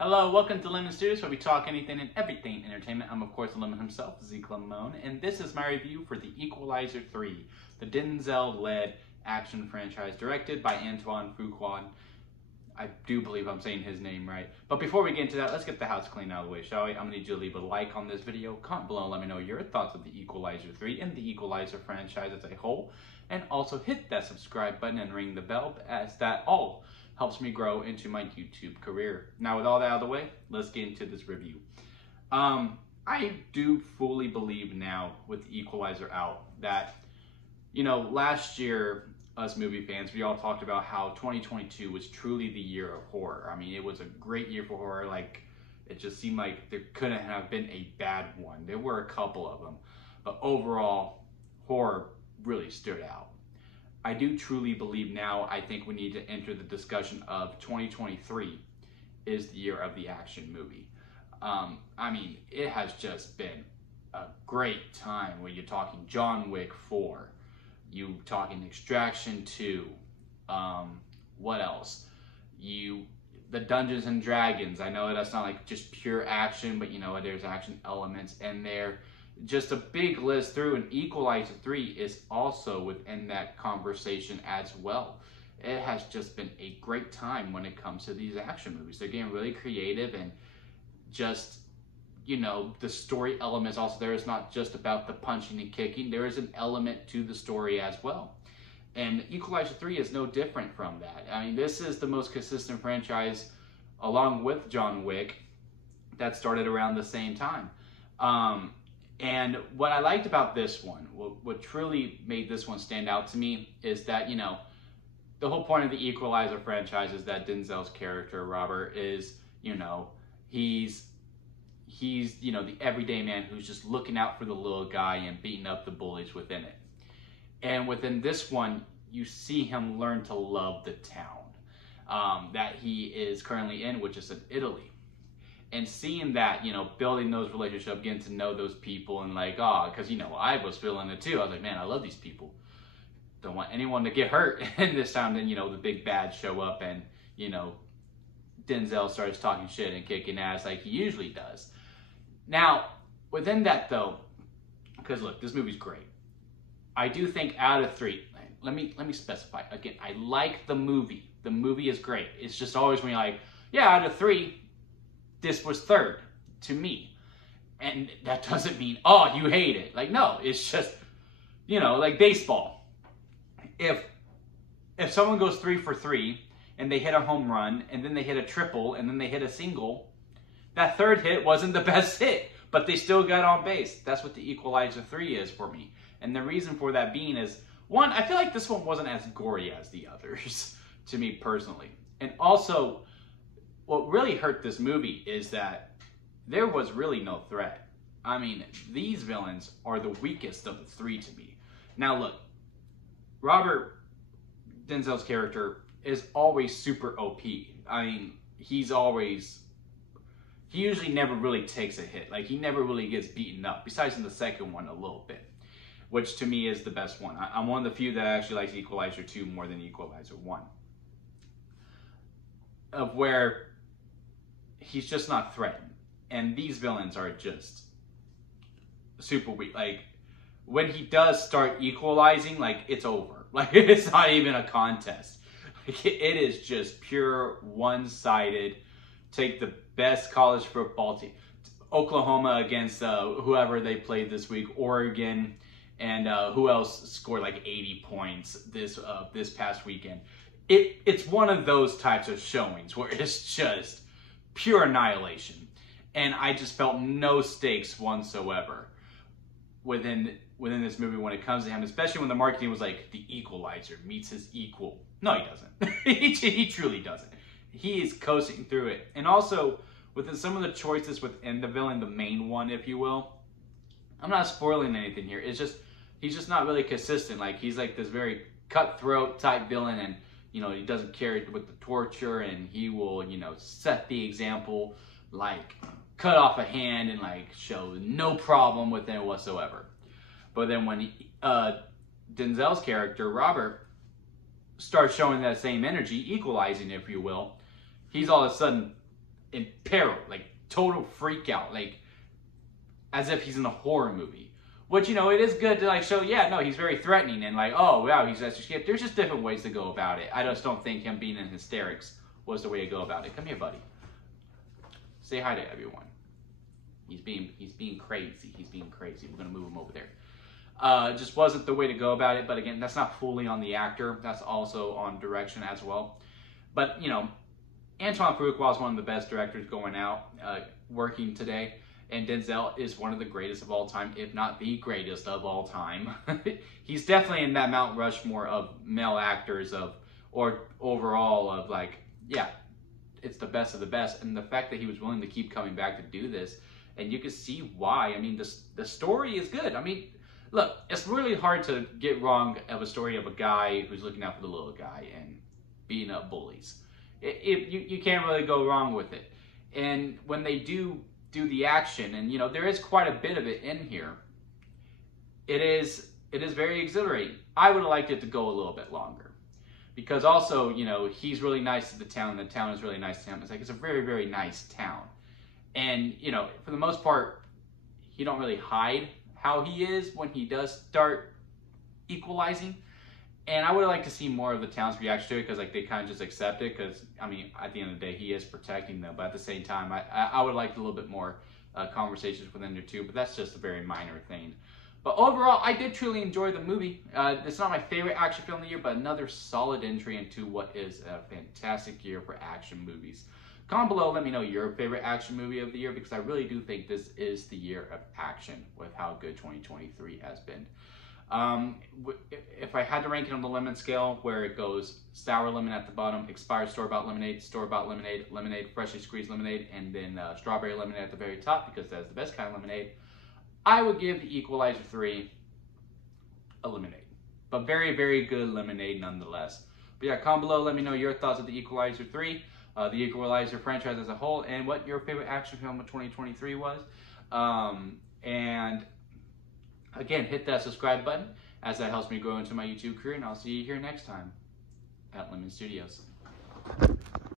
Hello, welcome to Lemon Studios, where we talk anything and everything entertainment. I'm, of course, the Lemon himself, Zeke Lemon, and this is my review for The Equalizer 3, the Denzel-led action franchise directed by Antoine Fuqua. I do believe I'm saying his name right. But before we get into that, let's get the house clean out of the way, shall we? I'm going to need you to leave a like on this video, comment below, let me know your thoughts of The Equalizer 3 and The Equalizer franchise as a whole, and also hit that subscribe button and ring the bell, as that all helps me grow into my YouTube career. Now, with all that out of the way, let's get into this review. I do fully believe now, with The Equalizer out, that, last year, us movie fans, we all talked about how 2022 was truly the year of horror. I mean, it was a great year for horror. Like, it just seemed like there couldn't have been a bad one. There were a couple of them, but overall, horror really stood out. I do truly believe now, I think we need to enter the discussion of 2023 is the year of the action movie. I mean, it has just been a great time when you're talking John Wick 4, you talking Extraction 2, what else? The Dungeons and Dragons. I know that's not like just pure action, but there's action elements in there. Just a big list through, and Equalizer 3 is also within that conversation as well. It has just been a great time when it comes to these action movies. They're getting really creative, and just, the story elements also there is not just about the punching and kicking. There is an element to the story as well. And Equalizer 3 is no different from that. I mean, this is the most consistent franchise, along with John Wick, that started around the same time. And what I liked about this one, what truly made this one stand out to me, is that, the whole point of the Equalizer franchise is that Denzel's character, Robert, is, he's the everyday man who's just looking out for the little guy and beating up the bullies within it. And within this one, you see him learn to love the town that he is currently in, which is in Italy. And seeing that, building those relationships, getting to know those people, and like, because, I was feeling it too. I was like, man, I love these people. Don't want anyone to get hurt. And this time, then, the big bads show up, and, Denzel starts talking shit and kicking ass like he usually does. Now, within that, though, because look, this movie's great. I do think out of 3, let me specify. Again, I like the movie. The movie is great. It's just always when you're like, yeah, out of 3, this was 3rd to me. And that doesn't mean, oh, you hate it. Like, no, it's just, like baseball. If someone goes 3 for 3 and they hit a home run and then they hit a triple and then they hit a single, that 3rd hit wasn't the best hit, but they still got on base. That's what the Equalizer 3 is for me. And the reason for that being is, one, I feel like this one wasn't as gory as the others, to me personally. And also, what really hurt this movie is that there was really no threat. I mean, these villains are the weakest of the 3 to me. Now look, Robert, Denzel's character, is always super OP. I mean, he usually never really takes a hit. Like, he never really gets beaten up, besides in the second one a little bit, which to me is the best one. I'm one of the few that actually likes Equalizer 2 more than Equalizer 1. Of where he's just not threatened. And these villains are just super weak. Like, when he does start equalizing, like, it's over. Like, it's not even a contest. Like, it is just pure one-sided. Take the best college football team. Oklahoma against whoever they played this week. Oregon. And who else scored like 80 points this past weekend. It's one of those types of showings where it's just pure annihilation. And I just felt no stakes whatsoever within this movie when it comes to him, especially when the marketing was like, the Equalizer meets his equal. No, he doesn't. he truly doesn't. He is coasting through it. And also, within some of the choices within the villain, the main one, if you will, I'm not spoiling anything here. It's just, he's just not really consistent. Like, he's like this very cutthroat type villain, and he doesn't care with the torture, and he will, set the example, like, cut off a hand and, like, show no problem with it whatsoever. But then when Denzel's character, Robert, starts showing that same energy, equalizing, if you will, he's all of a sudden in peril, like total freak out, like as if he's in a horror movie. Which, you know, it is good to like show, yeah, no, he's very threatening and like, oh wow, he's just scared. There's just different ways to go about it. I just don't think him being in hysterics was the way to go about it. Come here, buddy. Say hi to everyone. He's being crazy. He's being crazy. We're gonna move him over there. Just wasn't the way to go about it. But again, that's not fully on the actor. That's also on direction as well. But you know, Antoine Fuqua is one of the best directors going out, working today. And Denzel is one of the greatest of all time, if not the greatest of all time. He's definitely in that Mount Rushmore of male actors or overall of like, yeah, it's the best of the best. And the fact that he was willing to keep coming back to do this, and you can see why. I mean, the story is good. I mean, look, it's really hard to get wrong of a story of a guy who's looking out for the little guy and beating up bullies. You can't really go wrong with it. And when they do the action, and you know, there is quite a bit of it in here, it is very exhilarating. I would have liked it to go a little bit longer, because also, you know, he's really nice to the town, the town is really nice to him. It's like, it's a very, very nice town. And, you know, for the most part, he don't really hide how he is when he does start equalizing. And I would like to see more of the town's reaction to it, because like they kind of just accept it, because I mean, at the end of the day, he is protecting them. But at the same time, I would like a little bit more conversations within the two. But that's just a very minor thing. But overall, I did truly enjoy the movie. It's not my favorite action film of the year, but another solid entry into what is a fantastic year for action movies. Comment below, let me know your favorite action movie of the year, because I really do think this is the year of action with how good 2023 has been. If I had to rank it on the lemon scale, where it goes sour lemon at the bottom, expired store-bought lemonade, lemonade, freshly squeezed lemonade, and then strawberry lemonade at the very top, because that's the best kind of lemonade, I would give the Equalizer 3 a lemonade. But very, very good lemonade nonetheless. But yeah, comment below, let me know your thoughts of the Equalizer 3, the Equalizer franchise as a whole, and what your favorite action film of 2023 was. And again, hit that subscribe button, as that helps me grow into my YouTube career, and I'll see you here next time at Lemon Studios.